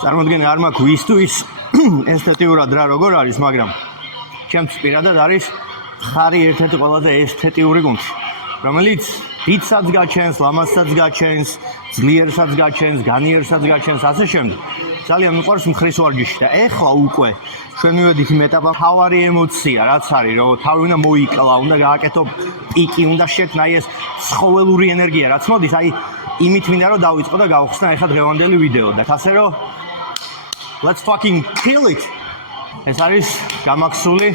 წარმოიდგინე არ მაქვს ვისთვის ესთეტიურად რა როგორ არის, მაგრამ ჩემთვის პირადად არის ხარი ერთ-ერთი ყველაზე ესთეტიური გუნდი, რომელიც დიდსაც გაჩენს, ლამაზსაც გაჩენს, ძლიერსაც გაჩენს, განიერსაც გაჩენს, ასე შემდეგ. ძალიან მიყვარს მხრის ვარჯიში და ეხლა უკვე ჩვენ მივედით იმ ეტაპამდე, თავარი ემოცია რაც არის, რომ თავი უნდა მოიკლა, უნდა გააკეთო პიკი, უნდა შექმნა ეს ცხოველური ენერგია, რაც მოდის, აი იმით მინდა რომ დავიწყო და გავხსნა ეხლა დღევანდელი ვიდეო და ასე რომ let's fucking kill it. ეს არის გამაქსული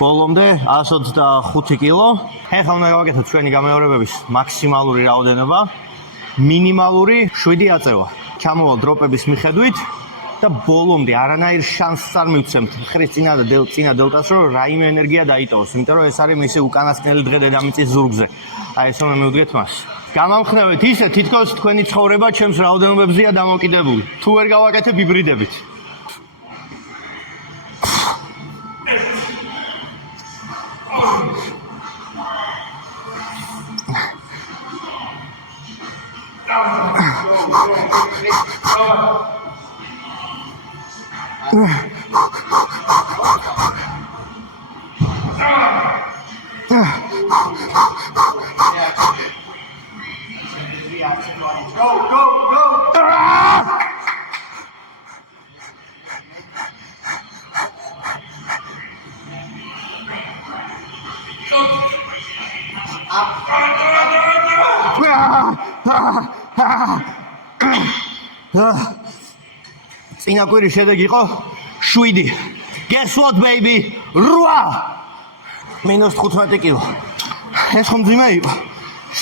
ბოლომდე 125 კილო. ეხლა უნდა გავაკეთოთ ჩვენი გამეორებების მაქსიმალური რაოდენობა, მინიმალური 7 აწევა. ჩამოვალ დროპების მიხედვით და ბოლომდე არანაირ შანსს არ მივცემთ ხრის წინა დელტას, რომ რაიმე ენერგია დაიტოვოს, იმიტომ რომ ეს არის მისი უკანასკნელი დღე დედამიწის ზურგზე. აი ეს რომ მივდგეთ მას. გამამხნევეთ ისე, თითქოს თქვენი ცხოვრება ჩემს რაოდენობებზეა დამოკიდებული. თუ ვერ გავაკეთებ ჰიბრიდებით. წინა კვირის შედეგი იყო 7. Guess what baby? 8. -15 კილო. ეს ხომ ძიმე იყო.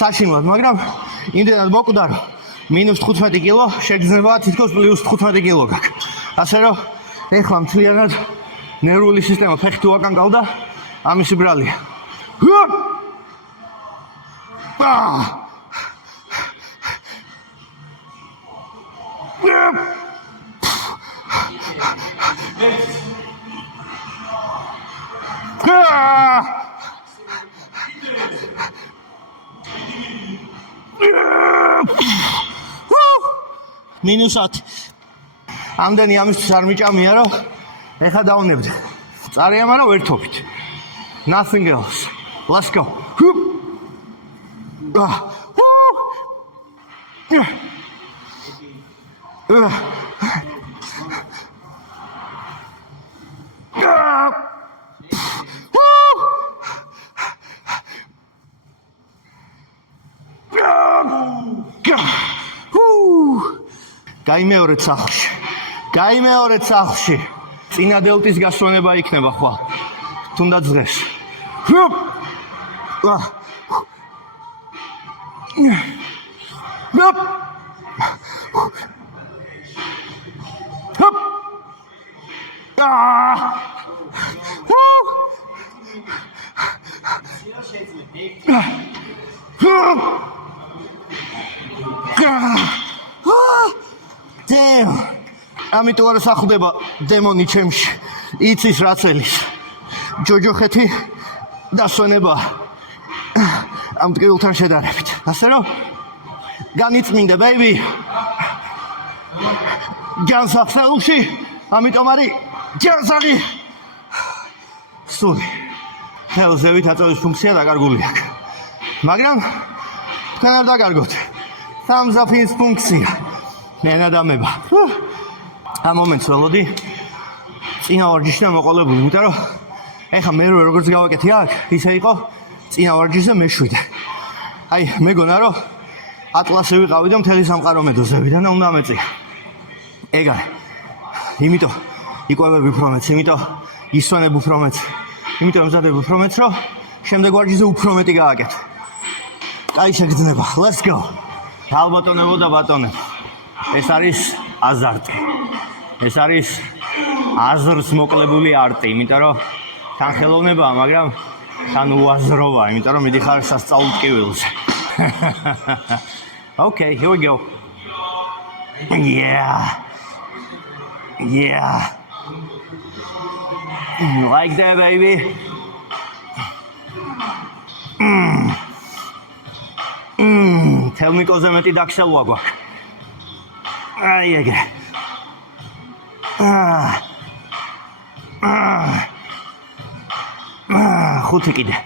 საშინლად, მაგრამ იმდენად მოკვდა, რომ -15 კილო შეგრძნება თითქოს +15 კილო გაქვს. ასე რომ ეხლა მთლიანად ნერვული სისტემა ფეხი უაკანკავდა, ამისი ბრალია. -10. ამდენი ამისთვის არ მიჭამია, რომ ეხლა დავნებდი. წარია, მაგრამ ვერთობით. Nothing else. Let's go. გაიმეორეთ სახლში. გაიმეორეთ სახლში. წინა დელტის გასვენება იქნება ხვალ. თუნდაც დღეს. ამიტომ არ სახვდება დემონი ჩემში. იცის რა წელის. ჯოჯოხეთი დასვენება ამ ტკივილთან შედარებით. ასე რომ განიწმინდა baby. განსახსნელში, ამიტომ არის ჯანსაღი. სული. ხელზევით აწევის ფუნქცია დაკარგული აქვს. მაგრამ თქვენ არ დაკარგოთ. thumbs up is ფუნქცია. ნენადამება. ამ მომენტს ველოდი წინა ვარჯიშიდან მოყოლებული, იმიტომ რომ ეხლა მე როგორც გავაკეთე აქ, ისე იყო წინა ვარჯიშზე მე-7. აი, მეგონა რომ ატლასი ვიყავი და მთელი სამყარო მედოზევიდან და უნდა მეწია. ეგ არის. იმიტომ იკვებებ უფრო მეც, იმიტომ ისვენებ უფრო მეც. იმიტომ ემზადებ უფრო მეც, რომ შემდეგ ვარჯიშზე უფრო მეტი გააკეთო. კაი შეგრძნება. Let's go. ალბათონებო და ბატონებო. ეს არის აზარტი. ეს არის აზრს მოკლებული არტი, იმიტომ რომ თან ხელოვნებაა, მაგრამ თან უაზროა, იმიტომ რომ მიდიხარ სასწავლო ტკივილზე. Okay, here we go. Yeah. Yeah. Like that, baby. Tell me, cause I'm at the dark cell walk. Ay, ხუთი კიდე.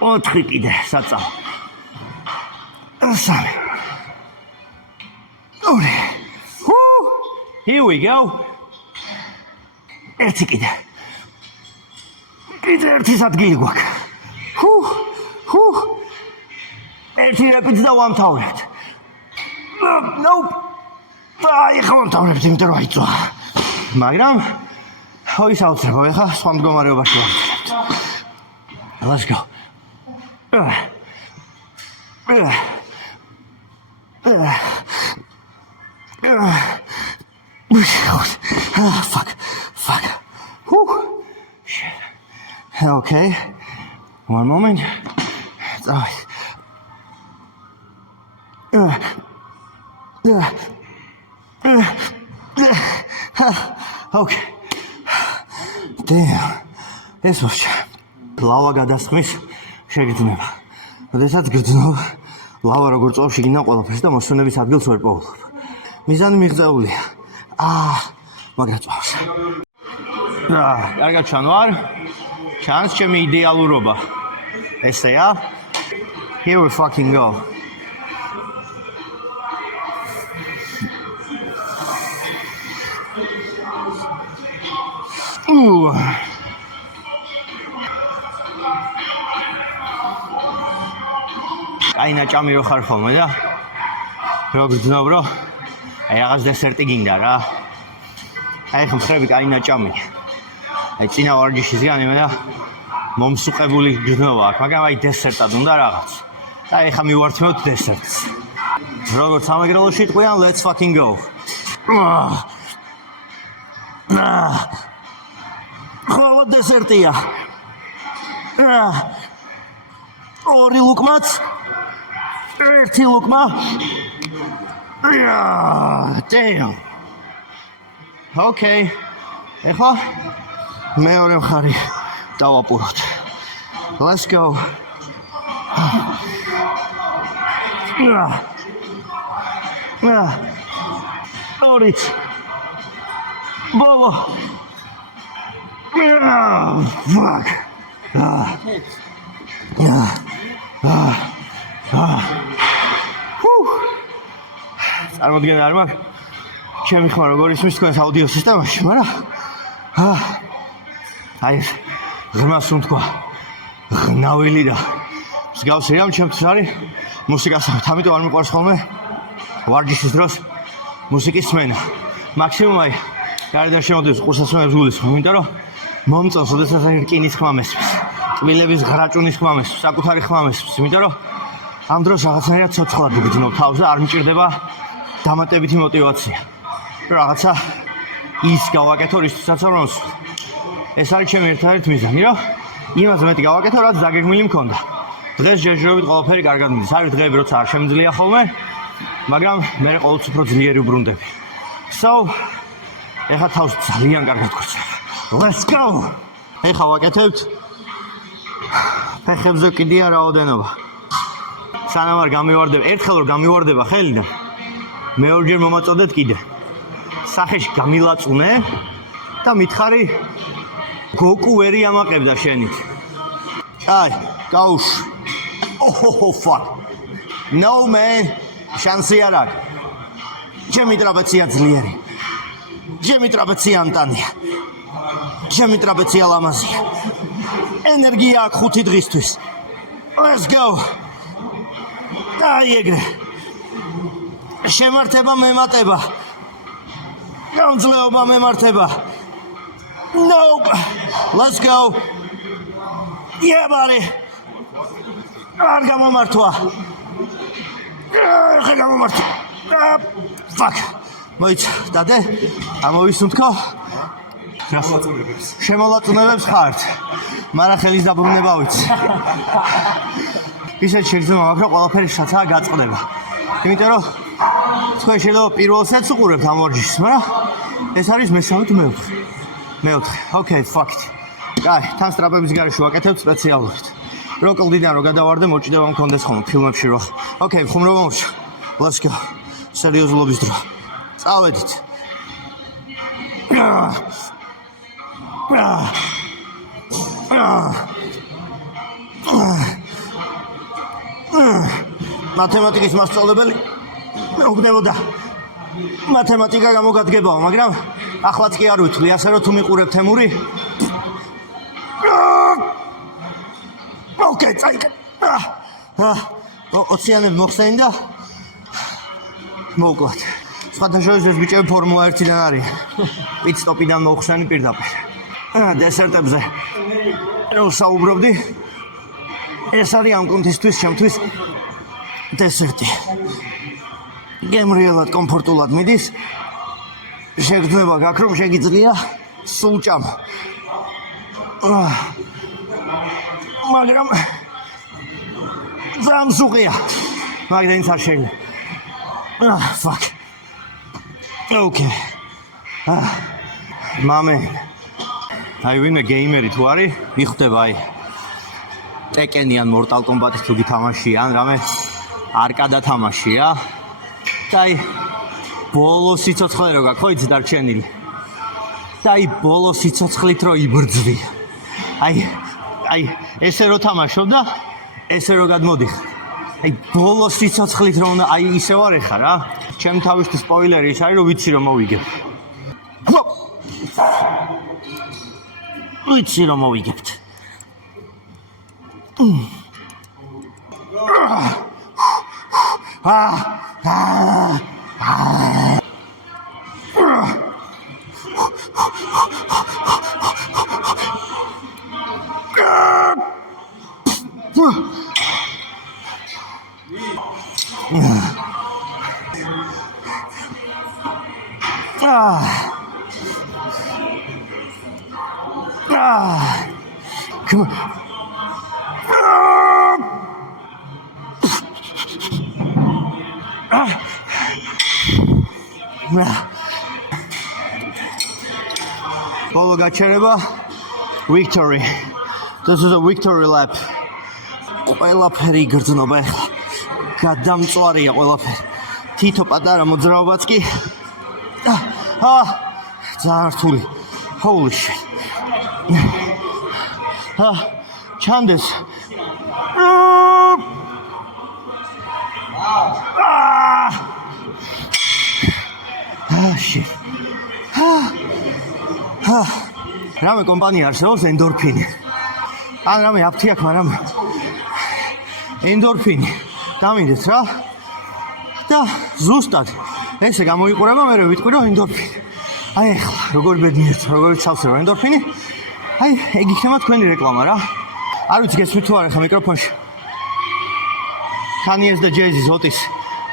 4 კიდე საწავ. 3. 2. Here we go. ერთი კიდე. კიდე ერთი ადგილი გვაქვს. ერთი რეპიც და ვამთავრებთ. Nope. აი ხომთავრებთ, იმიტომ რომ აიწვა. მაგრამ ის აუცილებლად ხა სხვა მდგომარეობაში ვარ. Let's go. Fuck. Shit. Okay. One moment. It's alright. Okay. Damn. ეს was ლავა გადასხმის შეგრძნება. როდესაც გრძნობ, ლავა როგორ წოვში გინდა ყველაფერს და მოსვენების ადგილს ვერ პოულობ. მიზანი მიღწეულია. მაგრამ წავს. კარგად ჩანვარ. ჩანს ჩემი იდეალურობა. ესეა. Here we fucking go. აი ნაჭამი რო ხარ ხოლმე და რო გძნობ რო აი რაღაც დესერტი გინდა რა. აი ხომ ხრები აი ნაჭამი. აი წინა ვარჯიშის განიმე და მომსუყებული გძნობა აქვს, მაგრამ აი დესერტად უნდა რაღაც. აი ხა მივართმევთ დესერტს. როგორც სამეგრელოში იტყვიან, let's fucking go. ხოლო დესერტია. ორი ლუკმაც ერთი ლუკმა. Damn. Okay. ეხლა მეორე მხარი დავაპუროთ. Let's go. ორიც. ბოლო. Fuck. წარმოდგენა არ მაქვს. ჩემი ხმა როგორ ისმის თქვენს აუდიო სისტემაში, მაგრამ აი ღრმას უნდა ღნავილი და მსგავსი რამ ჩემთვის არის მუსიკასთან. ამიტომ არ მიყვარს ხოლმე ვარჯიშის დროს მუსიკის სმენა. მაქსიმუმ აი გარედან შემოდის ყურსასმენებს გულისხმობ, იმიტომ რომ მომწონს, როდესაც აი რკინის ხმა მესმის, ტკბილების ღრაჭუნის ხმა მესმის, საკუთარი ხმა მესმის, იმიტომ რომ ამ დროს რაღაცნაირად ცოცხლად ვიგრძნობ თავს და არ მჭირდება დამატებითი мотиваცია. რაღაცა ის გავაკეთო, რისთვისაც არ მომსვლ. ეს არის ჩემი ერთადერთი მიზანი, რომ იმაზე მეტი გავაკეთო, რაც დაგეგმილი მქონდა. დღეს ჯერჯერობით ყველაფერი კარგად მიდის. არის დღეები, როცა არ შემიძლია ხოლმე, მაგრამ მე ყოველთვის უფრო ძლიერი ვბრუნდები. So, ეხლა თავს ძალიან კარგად გვწევ. Let's go. ეხლა ვაკეთებთ ფეხებზე კიდია რაოდენობა. სანამ არ გამივარდება, ერთხელ რომ გამივარდება ხელიდან, მეორჯერ მომაწოდეთ კიდე. სახეში გამილაწუნე და მითხარი გოკუ ვერი ამაყებდა შენით. აი, გაუშვ. Oh fuck. No man. შანსი არ აქვს. ჩემი ტრაპეცია ძლიერი. ჩემი ტრაპეცია ანტანია. ჩემი ტრაპეცია ლამაზია. ენერგია აქვს 5 დღისთვის. Let's go. აი ეგრე. შემართება მემატება. გამძლეობა მემართება. Nope. Let's go. Yeah, buddy. არ გამომართვა. ხა გამომართვა. Fuck. მოიცა, დადე. ამოვისუნთქო. შემოლაწუნებებს ხართ. მაგრამ ხელის დაბრუნება ვიცი. ისეთ შეგრძნება მაქვს, რომ ყველაფერი შაცაა გაწყდება. იმიტომ რომ თქვენ შეიძლება პირველ სეტს უყურებთ ამ ვარჯიშს, მაგრამ ეს არის მესამე თუ მეოთხე. Okay, fuck it. აი, თან სტრაპების გარეშე ვაკეთებ სპეციალურად. რო კლდიდან რო გადავარდე, მოჭიდება მქონდეს ხოლმე ფილმებში რო. Okay, ხუმრობა მორჩა. Let's go. სერიოზულობის დრო. წავედით. მათემატიკის მასწავლებელი მეუბნებოდა მათემატიკა გამოგადგებაო, მაგრამ ახლაც კი არ ვითვლი, ასე რომ თუ მიყურებ თემური. ოკეი, წაიკე. ოციანები მოხსენი და მოვკლათ. სხვათა შორის ეს ბიჭები ფორმულა 1-დან არის. პიტ-სტოპიდან მოხსენი პირდაპირ. დესერტებზე რო საუბრობდი, ეს არის ამ კუნთისთვის ჩემთვის დესერტი. გემრიელად, კომფორტულად მიდის. შეგრძნება გაქვს, რომ შეგიძლია სულ ჭამ. მაგრამ ძალიან მსუყია. მაგდენიც არ შეიძლება. Fuck. Okay. მამე. აი ვინმე გეიმერი თუ არის, მიხვდება აი ტეკენიან Mortal Kombat-ის თუ გითამაშია, ან რამე არკადა თამაშია. და აი ბოლო სიცოცხლე რო გაქვს, ხო იცი დარჩენილი. და აი ბოლო სიცოცხლით რო იბრძვი. აი ესე რო თამაშობ და ესე რო გადმოდიხარ. აი ბოლო სიცოცხლით რო უნდა აი ისე ვარ ეხა რა. ჩემ თავისთვის სპოილერი ის არის, რომ ვიცი რომ მოვიგებ. ვიცი რომ მოვიგებთ. Come on. Bolo gachereba victory. This is a victory lap. ყველაფერი იგრძნობა ახლა. გადამწვარია ყველაფერი. თითო პატარა მოძრაობაც კი ძალიან რთული. Holy shit. ჩანდეს. Shit. რამე კომპანია არსებობს ენდორფინი. ან რამე აფთი აქვს, მაგრამ ენდორფინი. გამიდეთ რა. და ზუსტად ესე გამოიყურება, მე ვიტყვი რომ ენდორფინი. აი ახლა როგორ ბედნიერთ, როგორ ცალსება ენდორფინი. აი ეგ იქნება თქვენი რეკლამა რა. არ ვიცი გესმით თუ არა ხა მიკროფონში. Kanye და Jay-Z ზოტის.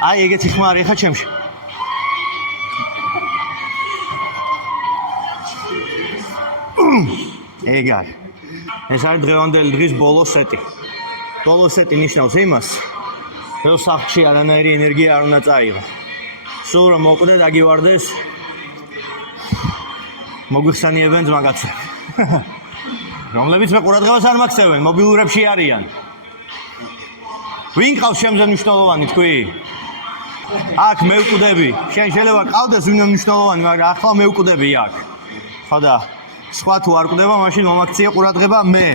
აი ეგეთი ხმა არის ხა ჩემში. ეგ არის. ეს არის დღევანდელი დღის ბოლო სეტი. ბოლო სეტი ნიშნავს იმას, რომ სახლში არანაირი ენერგია არ უნდა წაიღო. სულ რომ მოკვდე დაგივარდეს მოგვიხსენიებენ ძმაკაცები. რომლებიც მე ყურადღებას არ მაქცევენ, მობილურებში არიან. ვინ ყავს შემზე მნიშვნელოვანი თქვი? აქ მე ვკვდები. შენ შეიძლება ყავდეს ვინმე მნიშვნელოვანი, მაგრამ ახლა მე ვკვდები აქ. ხოდა სხვა თუ არ კვდება, მაშინ მომაქცია ყურადღება მე.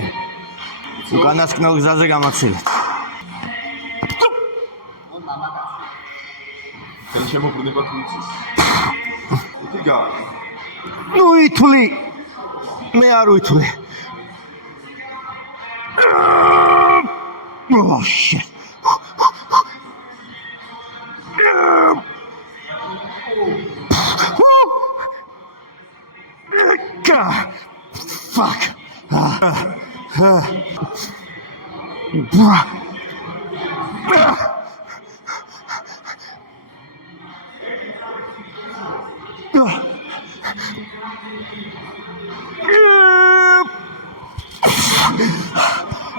უკანასკნელ გზაზე გამაქცევით. შენ შემოკვდება თუ იცის. იტიგა. ნუ ითვლი. მე არ ვითვლი. Oh shit. God. Fuck.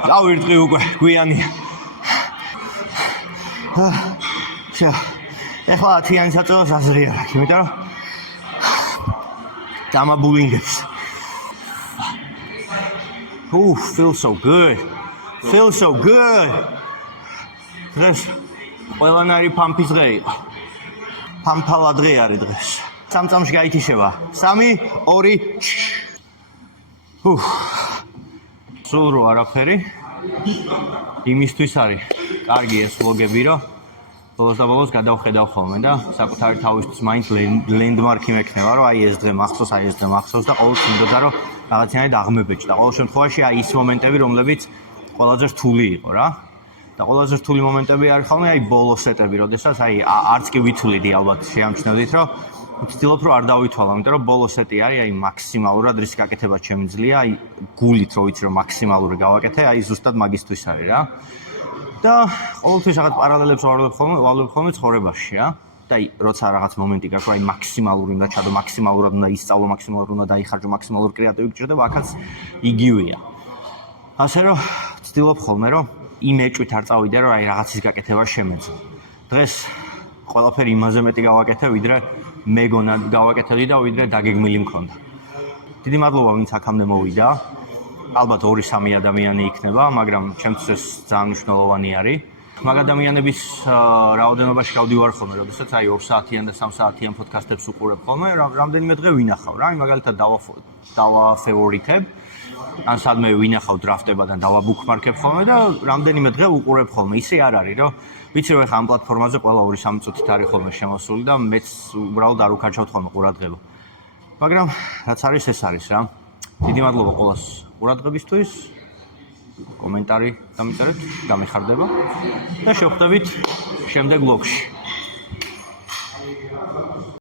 დავირტყი უკვე გვიანია. ეხლა 10-იანი საწოლოს აზრი არ აქვს, იმიტომ რომ დამაბულინგებს. Feels so good. Feels so good. დღეს ყველანაირი ფამფის დღე იყო. ფამფალა დღე არის დღეს. 3 წამში გაითიშება. 3, 2. სულ რო არაფერი იმისთვის არის კარგი ეს ვლოგები, რომ ბოლოს და ბოლოს გადავხედავ ხოლმე და საკუთარი თავისთვის მაინც ლენდმარკი მექნება, რომ აი ეს დღე მახსოვს და ყოველთვის უნდა რომ რაღაცნაირად აღმებეჭდა. ყოველ შემთხვევაში აი ის მომენტები, რომლებიც ყველაზე რთული იყო რა. და ყველაზე რთული მომენტები არის ხოლმე აი ბოლოს სეტები, როდესაც აი არც კი ვითვლიდი ალბათ შეამჩნევდით, რომ ვცდილობ რომ არ დავითვალო, იმიტომ რომ ბოლოს სეტი არის აი მაქსიმალურად რის გაკეთება შემიძლია, აი გულით რო ვიცი რომ მაქსიმალური გავაკეთე, აი ზუსტად მაგისთვის არის რა. და ყოველთვის რაღაც პარალელებს ვალვებ ხოლმე ცხოვრებაში, რა. და აი როცა რაღაც მომენტი გაქვს, აი მაქსიმალური უნდა ჩადო, მაქსიმალურად უნდა ისწავლო, მაქსიმალურად უნდა დაიხარჯო, მაქსიმალური კრეატივი გჭირდება, აქაც იგივეა. ასე რომ ვცდილობ ხოლმე რომ იმ ეჭვით არ წავიდე, რომ აი რაღაცის გაკეთება შემეძლო. დღეს ყველაფერი იმაზე მეტი გავაკეთე, ვიდრე მეგონა გავაკეთებდი და ვიდრე დაგეგმილი მქონდა. დიდი მადლობა, ვინც აქამდე მოვიდა. ალბათ 2-3 ადამიანი იქნება, მაგრამ ჩემთვის ეს ძალიან მნიშვნელოვანი არის. მაგ ადამიანების რაოდენობაში გავდივარ ხოლმე, როდესაც აი 2 საათიან და 3 საათიან პოდკასტებს უყურებ ხოლმე, რამდენიმე დღე ვინახავ რა, მაგალითად დავაფეორიტებ. ან სადმე ვინახავ დრაფტებად და დავაბუქმარკებ ხოლმე და რამდენიმე დღე უყურებ ხოლმე. ისე არ არის, რომ ვიცი რომ ეხლა ამ პლატფორმაზე ყველა 2-3 წუთით არის ხოლმე შემოსული და მეც უბრალოდ არ უკარჩავთ ხოლმე ყურადღება. მაგრამ რაც არის ეს არის რა. დიდი მადლობა ყველას ყურადღებისთვის. კომენტარი დამიწერეთ, გამეხარდება და შევხვდებით შემდეგ ვლოგში.